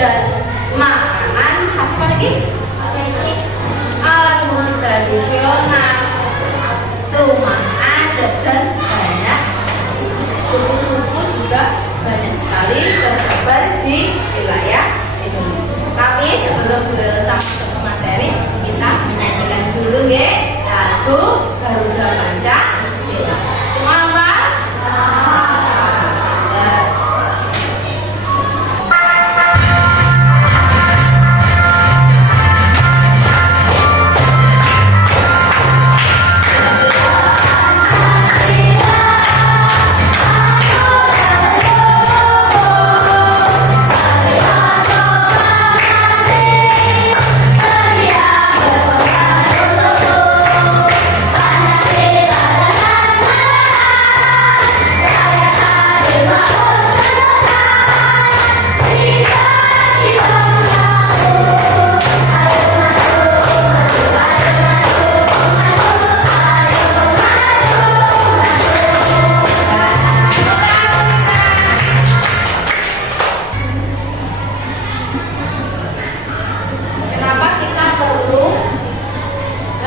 dan makanan khas apa lagi? Alat musik tradisional, rumah adat, dan banyak suku-suku juga banyak sekali tersebar di wilayah Indonesia. Tapi sebelum sampai ke materi, kita menyanyikan dulu ya lagu Garuda Pancasila. Semua apa?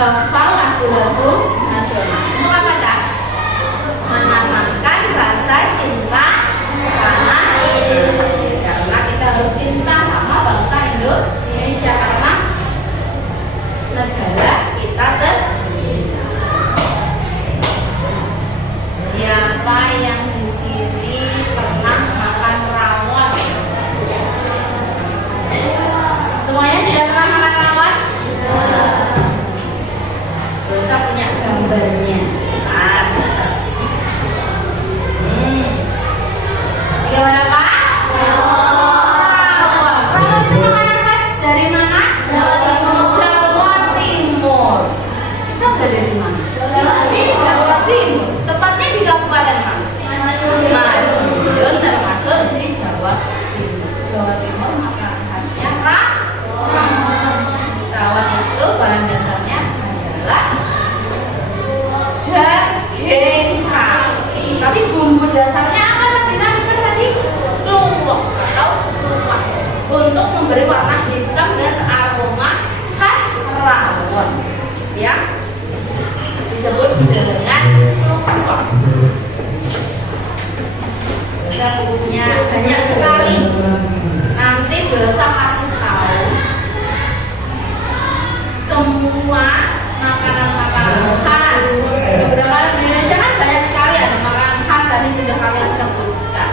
Hafal lagu-lagu nasional. Untuk apa, Cak? Menanamkan rasa cinta tanah air. Karena kita harus cinta sama bangsa Indonesia karena negara kita tercinta. Siapa yang di sini pernah makan rawon? Semuanya sudah pernah makan rawon? Saya punya gambarnya. Gambar apa? Rawon itu makanan khas dari mana? Jawa Timur. Kita berada di mana? Jawa Timur. Tepatnya di Kabupaten mana? Madiun, termasuk di Jawa Timur. Jawa Timur makanan khasnya rawon. Rawon itu bahan dasarnya adalah daging sapi, tapi bumbu dasarnya apa Sabrina? Kan tadi luwak atau kupas untuk memberi warna hitam dan aroma khas rawon yang disebut dengan luwak. Saya punya banyak sekali. Nanti Belsa kasih tahu semua makanan-makanan khas. Beberapa di Indonesia kan banyak sekali ada makanan khas tadi sudah kalian sebutkan.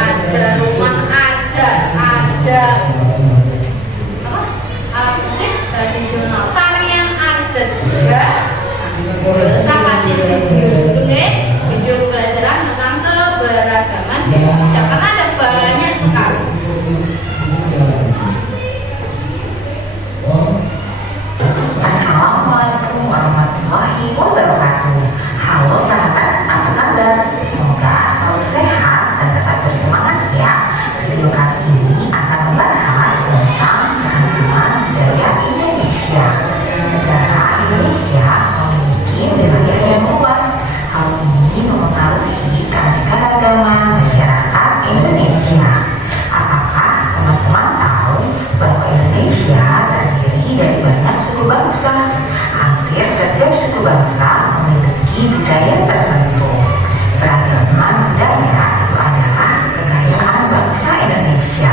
Ada rumah adat, ada apa? Alat musik tradisional, tarian adat juga. Saya kasih video dulu ya, video pelajaran tentang keberagaman di Indonesia karena ada banyak sekali. Assalamualaikum warahmatullahi wabarakatuh. Halo sahabat, apa kabar? Semoga selalu sehat dan tetap bersemangat ya. Video kali ini akan membahas tentang keragaman budaya Indonesia. Negara Indonesia memiliki wilayah yang luas. Hal ini mempengaruhi keanekaragaman masyarakat Indonesia. Apakah teman-teman tahu bahwa Indonesia terdiri dari banyak suku bangsa? Hampir setiap suku bangsa memiliki budaya tertentu. Keragaman budaya itu adalah kekayaan bangsa Indonesia.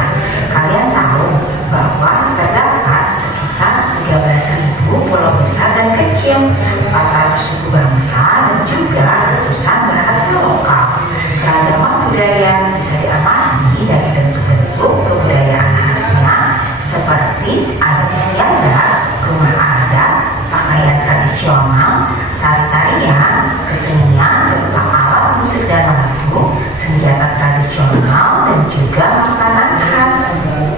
Kalian tahu bahwa terdapat sekitar 13.000 pulau besar dan kecil, 400 suku bangsa, dan juga ratusan bahasa lokal. Keragaman budaya bisa diamati dari bentuk-bentuk kebudayaan khasnya seperti adat istiadat, rumah adat, pakaian tradisional, tari-tarian, kesenian serta alat musik dan lagu, senjata tradisional, dan juga makanan khas.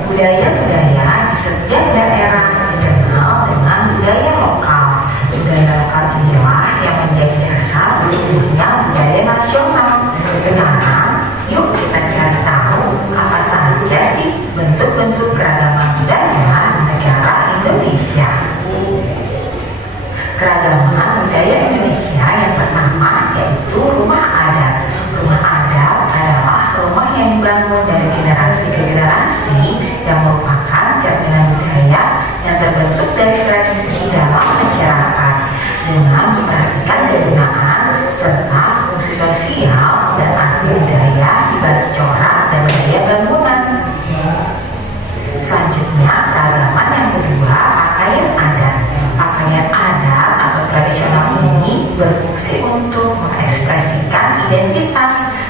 Budaya-budaya di setiap daerah dikenal dengan budaya lokal. Budaya lokal inilah yang menjadi dasar tumbuhnya budaya nasional. Sekarang, yuk kita cari tahu apa saja sih bentuk-bentuk keragaman budaya di negara Indonesia. Keragaman budaya Indonesia yang pertama yaitu rumah adat. Rumah adat adalah rumah yang dibangun dari generasi ke generasi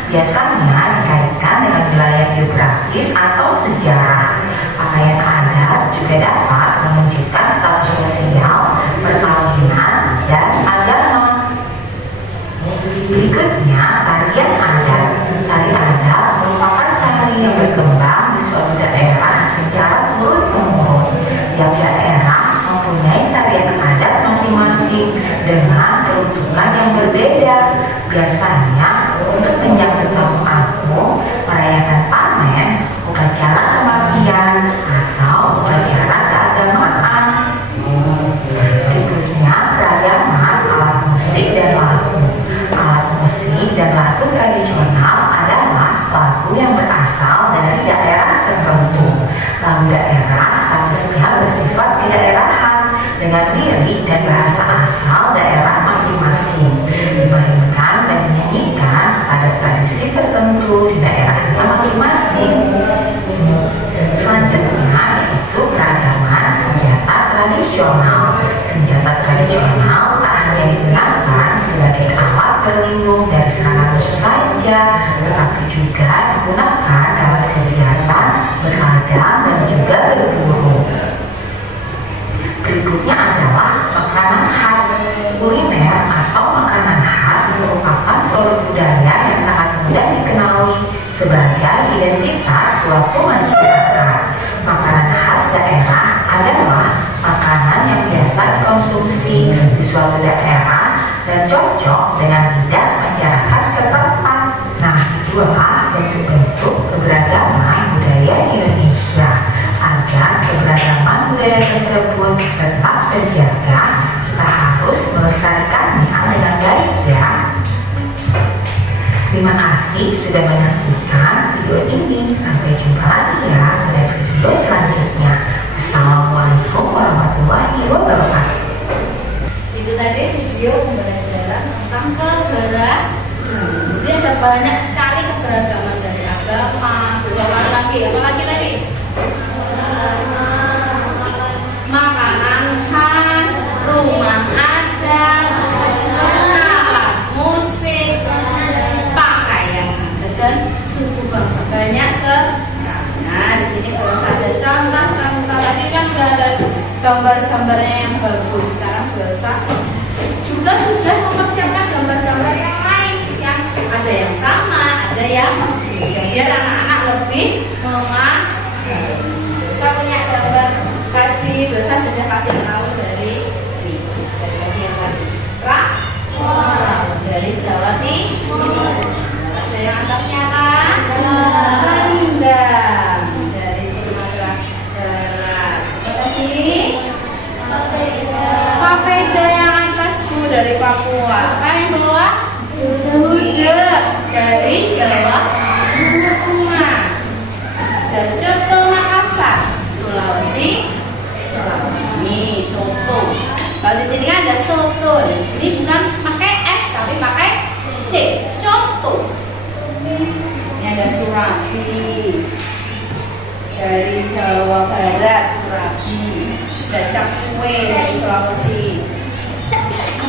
biasanya dikaitkan dengan wilayah geografis atau sejarah. Pakaian adat juga dapat menunjukkan status sosial, perkawinan, dan agama. Berikutnya, tarian adat. Tari adat merupakan tari yang berkembang di suatu daerah secara turun-temurun. Tiap daerah mempunyai tarian adat masing-masing dengan keuntungan yang berbeda. Biasanya untuk menyambut tamu agung, merayakan panen, upacara kematian, atau upacara keagamaan. Berikutnya, keragaman alat musik dan lagu. Alat musik dan lagu tradisional adalah lagu yang berasal dari daerah tertentu. Lagu daerah statusnya bersifat kedaerahan dengan lirik dan bahasa asal daerah masing-masing, dimainkan dan dinyanyikan pada tradisi tertentu di daerahnya masing-masing. Selanjutnya yaitu keragaman senjata tradisional. Senjata tradisional tak hanya digunakan sebagai alat pelindung dari serangan musuh saja, tetapi juga digunakan dalam kegiatan berladang dan juga berburu. Berikutnya adalah makanan khas. Kuliner atau makanan khas merupakan produk budaya yang sangat mudah dikenali sebagai identitas suatu masyarakat. Makanan khas daerah adalah makanan yang biasa dikonsumsi di suatu daerah dan cocok dengan lidah masyarakat setempat. Nah, itulah bentuk-bentuk keberagaman budaya Indonesia. Agar keberagaman budaya tersebut tetap terjaga, kita harus melestarikannya dengan baik ya. Terima kasih sudah menyaksikan video ini. Sampai jumpa lagi ya pada video selanjutnya. Assalamualaikum warahmatullahi wabarakatuh. Itu tadi video pembelajaran tentang keberagaman. Jadi ada banyak sekali keberagaman dari agama. Apa lagi tadi? Makanan khas, rumah adat, alat musik, pakaian dan suku bangsa, banyak sekali. Nah, di sini harus ada contoh-contoh. Tadi kan sudah ada gambar-gambarnya yang bagus. Sekarang bahasa juga sudah mempersiapkan gambar-gambar yang lain, yang ada yang sama, ada yang berbeda, biar anak-anak lebih memahami. Saya punya gambar tadi, dosa sudah kasih tahu dari yang tadi. Dari Jawa Timur. Ada yang atasnya kan? Rendang dari Sumatera Barat. Tadi papeda yang atas Bu dari Papua. Yang bawah gudeg dari Jawa Tengah. Dan coto Makassar, Sulawesi Selatan. Ini coto. Kalau di sini kan ada soto. Di sini bukan pakai S tapi pakai C. Coto. Ini ada surabi dari Jawa Barat, surabi. Ada cakwe dari Sulawesi.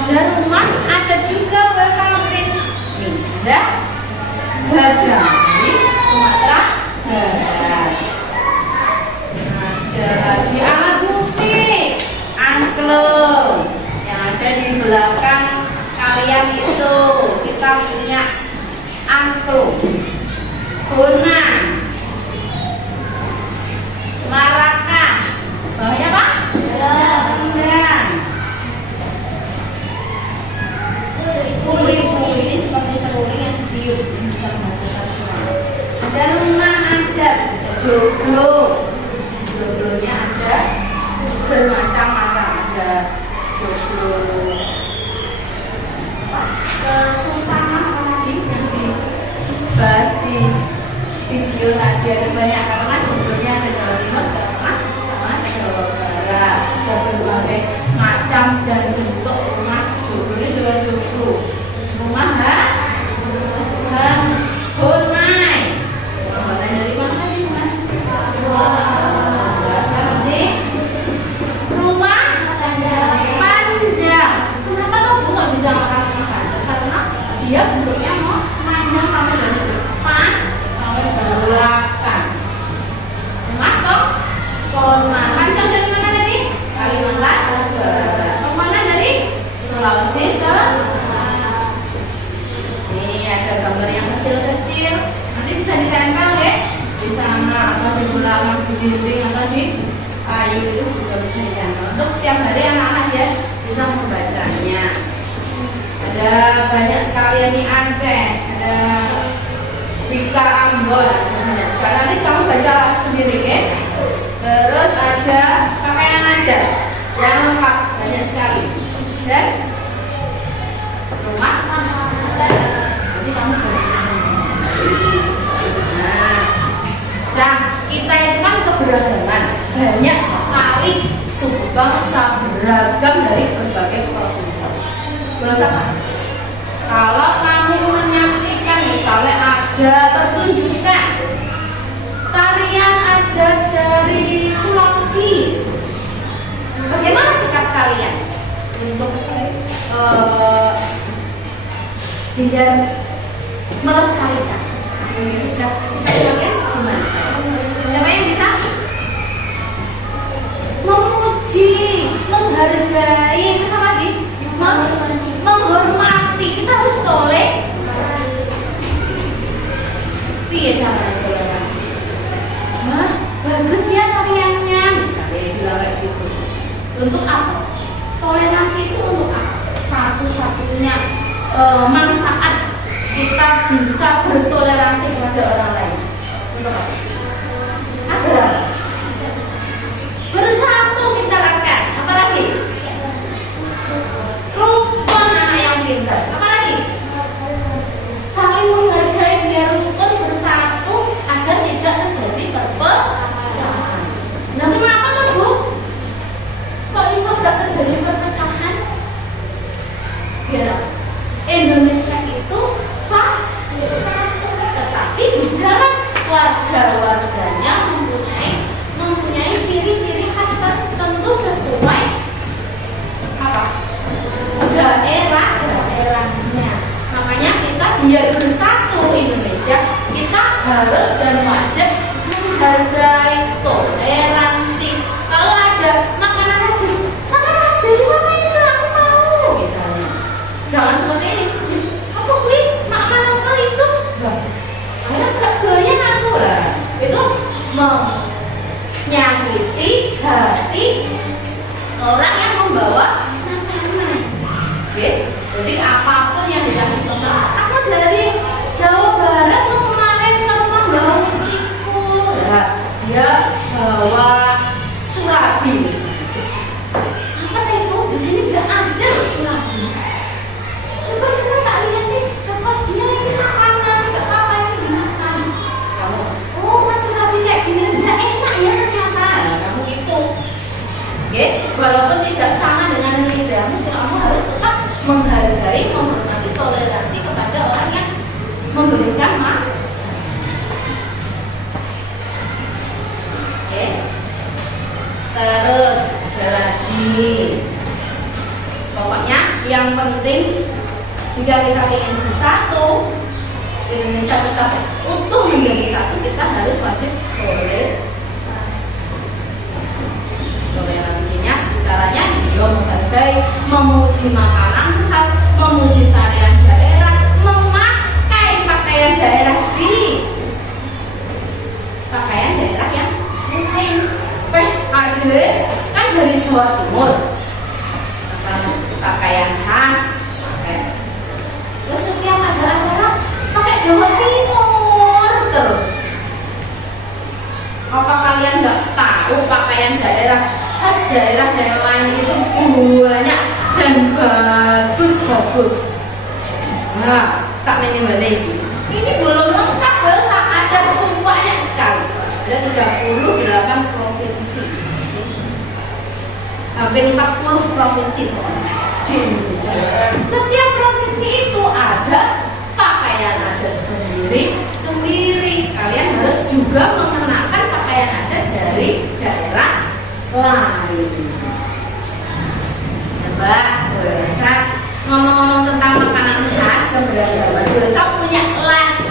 Ada rumah, ada juga bahasa Latin. Ini ada gadang dari Sumatera Barat. Ada lagi alat musik, angklung yang ada di belakang kalian itu. Kita punya angklung, gonang, marakas, bawahnya apa? Gendang. Bui-bui ini seperti seruling yang ditiup, ini bisa menghasilkan suara. Ada rumah adat, joglo. Joglonya ada bermacam-macam, ada joglo kesultanan lagi yang dibahas di video tadi. Ada banyak karena joglonya ada Jawa Timur, Jawa Tengah, sama Jawa Barat. Ada berbagai macam dan bentuk rumah joglo. Ini juga joglo rumah honai. Honai dari mana tadi Mas? Seperti rumah panjang. Kenapa tuh Bu nggak bilang rumah panjang? Karena dia bentuknya mau panjang sampai dari di belakang, di dinding atau di kayu itu juga bisa ditempel. Untuk setiap hari anak-anak ya bisa membacanya. Ada banyak sekali ini Aceh, ada Bika Ambon, banyak sekali. Nanti kamu baca sendiri ya. Terus ada pakaian adat yang lengkap, banyak sekali. Dan rumah nanti kamu baca sendiri. Nah, kita itu kan keberagaman, banyak sekali suku bangsa beragam dari berbagai provinsi. Bahasa apa? Kalau kamu menyaksikan misalnya ada pertunjukan tarian adat dari Sulawesi, bagaimana sikap kalian untuk biar melestarikan? Sikap kalian gimana? Siapa yang bisa? Memuji, menghargai, sama di menghormati. Kita harus piye caranya toleransi? Wah, bagus ya tariannya, misalnya bilang kayak gitu. Untuk apa? Toleransi itu untuk apa? Satu-satunya manfaat kita bisa bertoleransi kepada orang lain. Untuk apa? Agar bersatu kita lakukan. Apalagi rukun anak yang pintar. Apalagi saling menghargai, biar rukun bersatu agar tidak terjadi perpecahan. Nah, kenapa tuh Bu? Kok bisa tidak terjadi perpecahan? Biar Indonesia itu satu, tetapi di dalam warga-warganya mempunyai ciri-ciri khas tertentu sesuai apa? Daerahnya. Makanya kita biar bersatu Indonesia, kita harus dan wajib menghargai toleransi. Kalau ada makanan hasil apa itu aku mau misalnya. Jangan seperti ini. Aku beli makanan apa itu? Akhirnya gak doyan aku lah. Itu menyakiti hati orang yang membawa makanan. Jadi apapun yang dikasih teman, aku dari Jawa Barat tuh kemarin ke rumah bawa ibu, dia bawa surabi. Apa itu? Di sini tidak ada surabi. Coba tak lihat nih, coba dia ini makanan, gak apa ini dimakan. Kamu, oh mas surabi kayak gini, tidak enak ya ternyata. Kamu gitu. Oke, walaupun tidak sama dengan lidahmu, kamu harus tetap menghargai, menghormati, toleransi kepada orang yang memberikan makan. Oke. Terus ada lagi. Pokoknya yang penting jika kita ingin bersatu, Indonesia tetap utuh menjadi satu, kita harus wajib toleransinya. Caranya dia menghargai, memuji makanan khas, memuji tarian daerah, memakai pakaian daerah di pakaian daerah yang lain. Ade kan dari Jawa Timur, pakaian khas, terus setiap ada acara pakai Jawa Timur terus. Apa kalian nggak tahu pakaian daerah khas daerah lain itu banyak dan bagus-bagus. Nah, sampai ini belum lengkap, ada banyak sekali. Ada 38 provinsi, hampir 40 provinsi di Indonesia. Setiap provinsi itu ada pakaian adat sendiri. Kalian harus juga mengenakan pakaian adat dari daerah lain. Coba Dosa ngomong-ngomong tentang makanan khas keberagaman. Dosa punya lagu,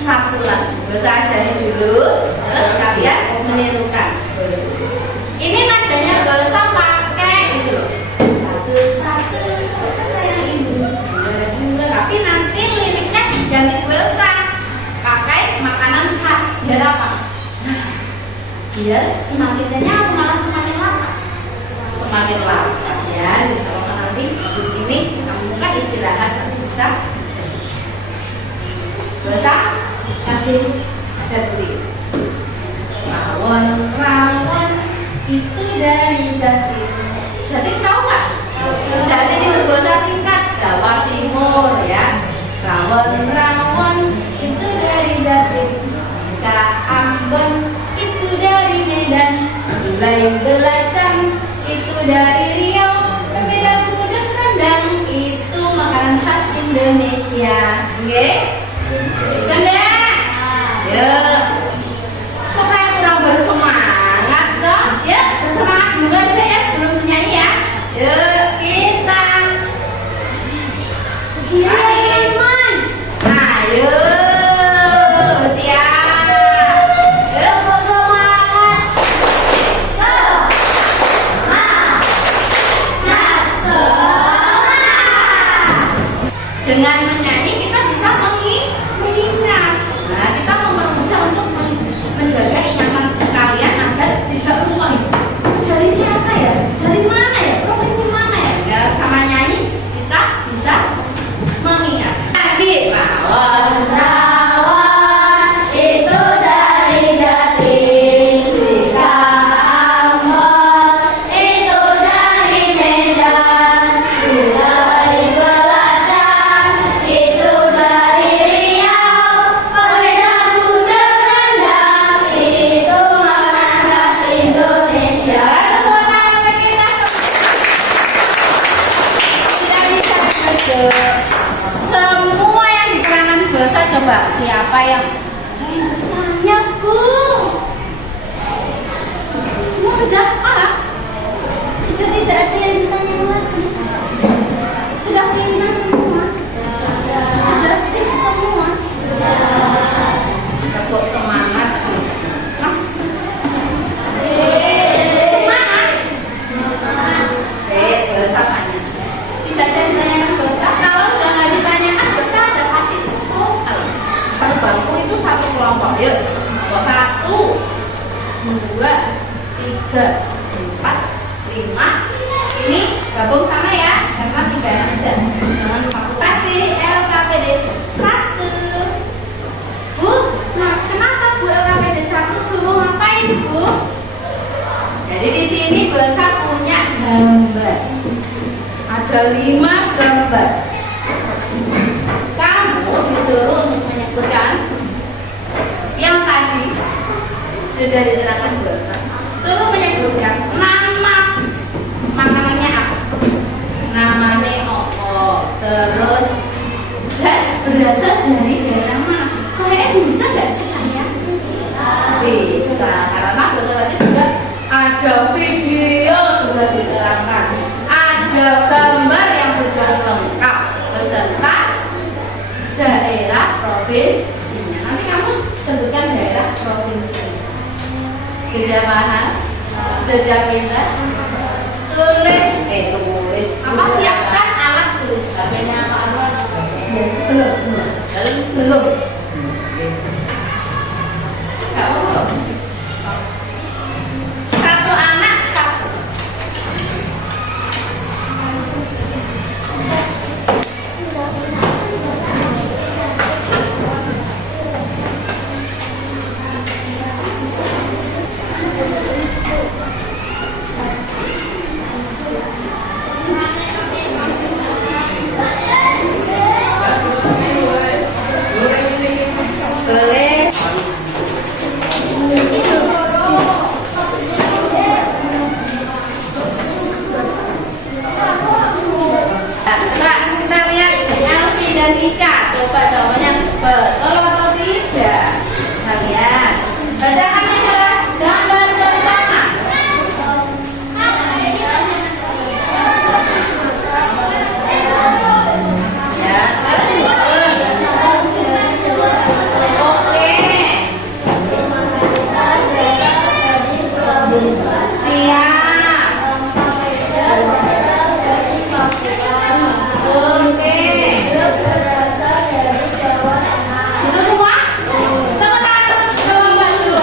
satu lagu. Dosa ajarin dulu, terus kalian menirukan. Ini nadanya Dosa pakai itu loh. Satu-satu sayang ibu. Tapi nanti liriknya ganti Dosa pakai makanan khas. Biar apa? biar semakin kenyang malah semakin lapar. Semakin lapar ya. Jadi kalau nanti habis ini kamu kan istirahat nanti bisa bisa kasih dulu. Rawon itu dari Jatim. Jatim tahu nggak? Jatim itu bahasa singkat Jawa Timur ya. Rawon itu dari Jatim. Ambon itu dari Medan. Gulai belacan itu dari Riau. Pempeda gudeg rendang itu makanan khas Indonesia. Oke? Bisa nggak? Ya. Kok kayak kurang bersemangat dong? Ya, bersemangat dulu aja ya sebelum menyanyi ya. Yuk, kita kiriman. Ayo, siap. Yuk, semangat. Dengan menyanyi kita bisa mengingat. Nah, kita mempermudah untuk menjaga ingatan kalian agar tidak lupa. Dari siapa ya? Dari mana ya? Provinsi mana ya? Ya sama nyanyi kita bisa mengingat. Lagi rawon itu dari Jatim. Ambon itu dari Medan. Gulai belacan itu dari Riau. Pempeda gudeg rendang itu makanan khas Indonesia. Semua yang di kalangan bahasa coba siapa yang tanya Bu? Semua sudah paham? Sudah tidak ada yang ditanya lagi. Sudah kena semua. Sudah sip semua. Kok semangat sih? Masih semangat? Bahasa tanya. Tidak ada yang ditanyakan bahasa. Kalau udah nggak ditanyakan bahasa ada kasih soal. Satu bangku itu satu kelompok. Yuk, kelompok 1, 2, 3, 4, 5. Ini gabung sama ya, karena 3 aja. Jangan satu. Kasih LKPD 1. Bu, nah kenapa Bu LKPD 1 suruh ngapain Bu? Jadi di sini bahasa punya gambar. Ada 5 gambar. Kamu disuruh untuk menyebutkan yang tadi sudah diterangkan bahasa. Suruh menyebutkan nama makanannya apa? Namanya apa? Terus dan berasal dari daerah mana? Kayaknya bisa nggak sih tanya? Bisa. Karena betul tadi sudah ada video sudah diterangkan. Ada gambar yang sudah lengkap beserta daerah provinsinya. Nanti kamu sebutkan daerah provinsinya. Sudah paham? Sudah pintar? Tulis. Apa siapkan alat tulis? Belum. Satu anak satu. Boleh. Coba kita lihat Elvi dan Ica. Coba jawabannya betul atau tidak? Kalian bacakan di kelas gambar pertama. Ya, oke. Siap. Itu semua? Tepuk tangan dulu.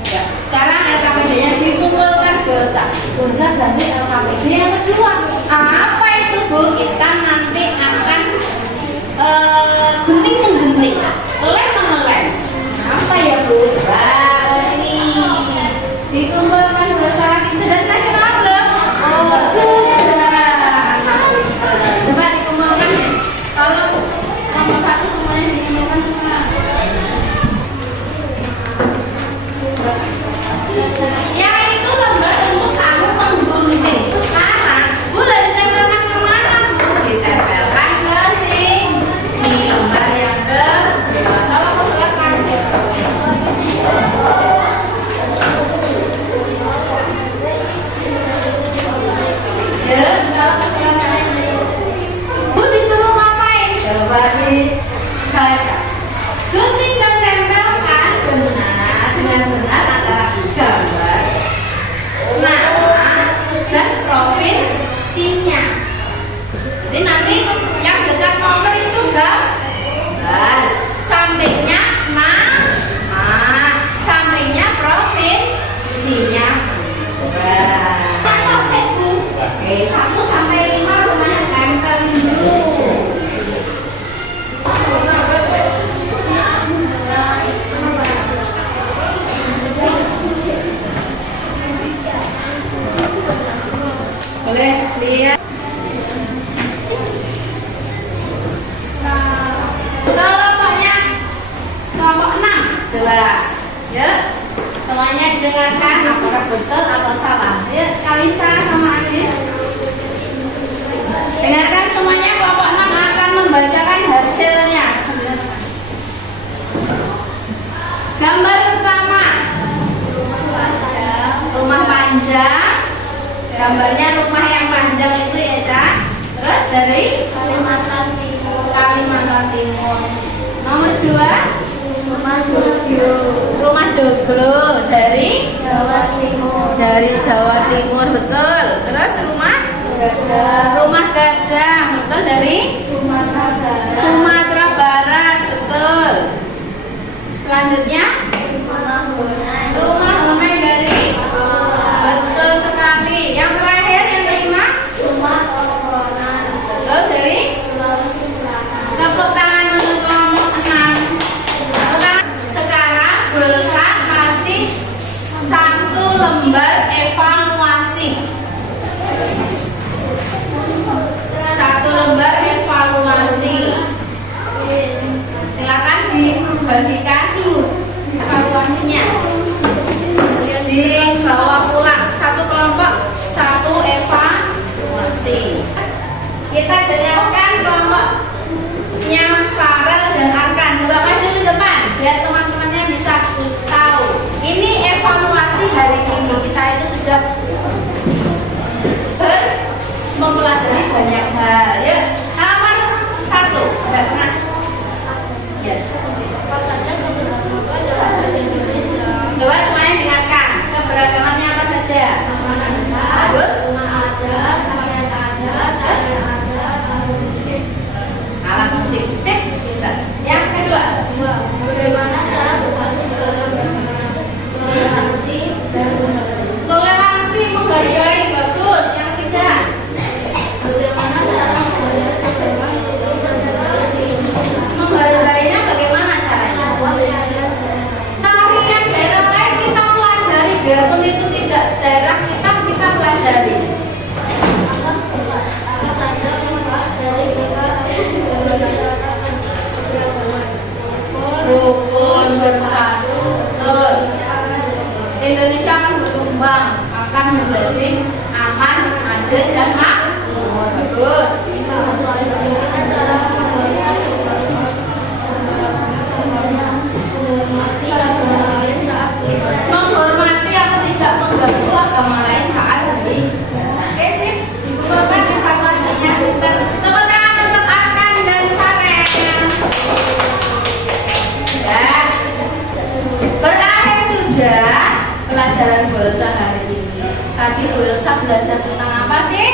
dengarkan apakah betul atau salah. Ya, Kalisa sama Adit. Dengarkan semuanya, kelompok 6 akan membacakan hasilnya. Gambar pertama, rumah panjang. Gambarnya rumah yang panjang itu ya, Cak. Terus dari Kalimantan Timur. Kalimantan Timur. Nomor 2, Rumah Joglo. rumah joglo dari Jawa Timur. Jawa Timur, betul. Terus rumah gadang, betul, dari Sumatera Barat. Sumatera Barat, betul. Selanjutnya rumah Bonai dari betul sekali. Yang terakhir yang kelima, Rumah Tokonan. betul, dari Sulawesi Selatan. tepuk tangan untuk kelompok 6. Tepuk tangan. Sekarang Belsa kasih 1 lembar evaluasi. 1 lembar evaluasi. Silakan dibagikan dulu evaluasinya. Dibawa pulang. 1 kelompok 1 evaluasi. Kita dengarkan kelompoknya Farel dan Arkan. Coba maju ke depan biar teman-temannya bisa tahu. Ini evaluasi hari ini. Kita itu sudah mempelajari banyak hal. Ya, halaman 1. Tidak pernah. Ya. Apa saja keberagaman dalam Indonesia? Coba semuanya dengarkan. Keberagamannya apa saja? Bagus. Rumah ada, pakaian ada, tarian ada, alat musik. Alat musik. Sip. Sudah. Yang kedua. Bagaimana cara bersatu dalam toleransi dan Toleransi, menghargai. Bagus. Yang ketiga. bagaimana cara membayar keseruan untuk masyarakat di Indonesia? Menghargainya bagaimana caranya? Tarian daerah lain kita pelajari, biarpun itu tidak daerah kita pelajari. Apa saja manfaat dari kita masyarakat beragama? Rukun, bersatu, betul. Indonesia akan berkembang, akan menjadi aman, adil, dan makmur. Bagus. Menghormati atau tidak mengganggu agama lain saat hari. Oke, sip. Dikumpulkan evaluasinya. Tepuk tangan untuk Arkan dan Farel. Ya. Berakhir sudah pelajaran Belsa hari ini. Tadi Belsa belajar tentang apa sih?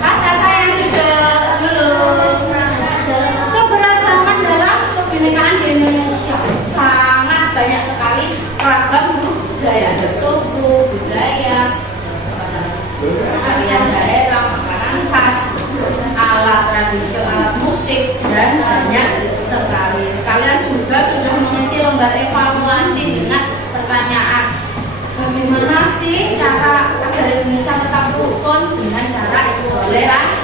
Rasa sayang lulus. Keberagaman dalam kebinekaan di Indonesia sangat banyak sekali ragam budaya. Ada suku, budaya, tarian daerah, makanan khas, alat tradisional, alat musik, dan banyak sekali. Kalian juga sudah mengisi lembar evaluasi dengan pertanyaan, bagaimana sih cara agar Indonesia tetap rukun dengan cara toleransi?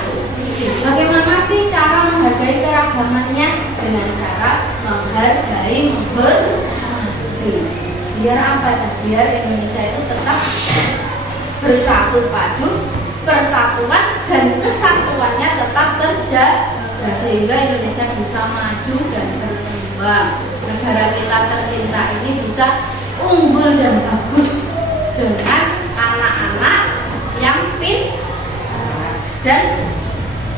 Bagaimana sih cara menghargai keragamannya dengan cara menghargai, menghormati? Biar apa? Biar Indonesia itu tetap bersatu padu, persatuan dan kesatuannya tetap terjaga sehingga Indonesia bisa maju dan berkembang. Negara kita tercinta ini bisa unggul dan bagus dengan anak-anak yang pintar dan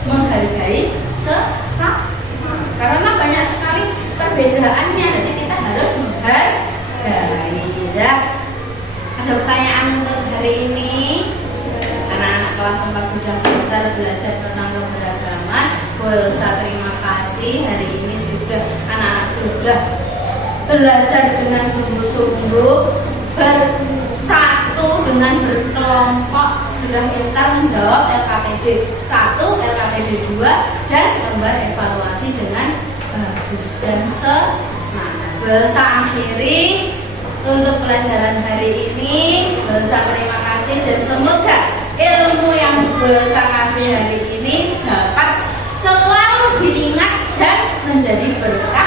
menghargai sesama. Karena banyak sekali perbedaannya, jadi kita harus menghargai. Ya. Ada pertanyaan untuk hari ini? Anak-anak kelas 4 sudah pintar belajar tentang keberagaman. Belsa terima kasih, hari ini anak-anak sudah belajar dengan sungguh-sungguh, bersatu dengan berkelompok, sudah pintar menjawab LKPD 1, LKPD 2, dan lembar evaluasi dengan bagus dan semangat. Belsa akhiri untuk pelajaran hari ini. Belsa terima kasih dan semoga ilmu yang Belsa kasih hari ini dapat selalu diingat dan menjadi berkah